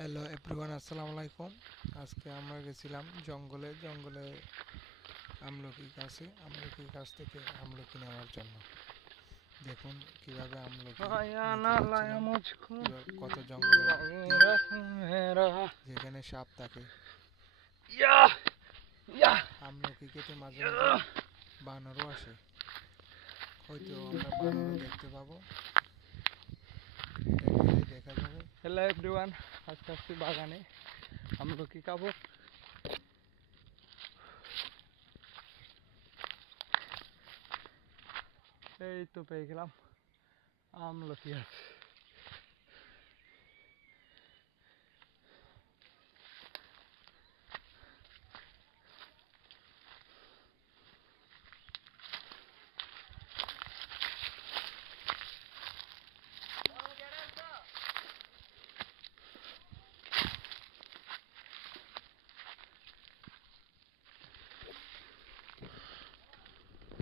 Hello everyone, আসসালামু আলাইকুম। আজকে আমরা গেছিলাম জঙ্গলে আমলকি গাছ থেকে আমলকি নেওয়ার জন্য। দেখুন কিভাবে আমলকি নিতে যাচ্ছিলাম, কত জঙ্গলের যেখানে সাপ থাকে। আমলকি খেতে মাঝে মাঝে বানরও আসে, হয়তো আমরা বানরও দেখতে পাবো। এটা গেলেই দেখা যাবে। হ্যালো এভরিওয়ান, আজকে আসছি বাগানে আমলকি খাবো। এই তো পেয়ে গেলাম আমলকি আছে।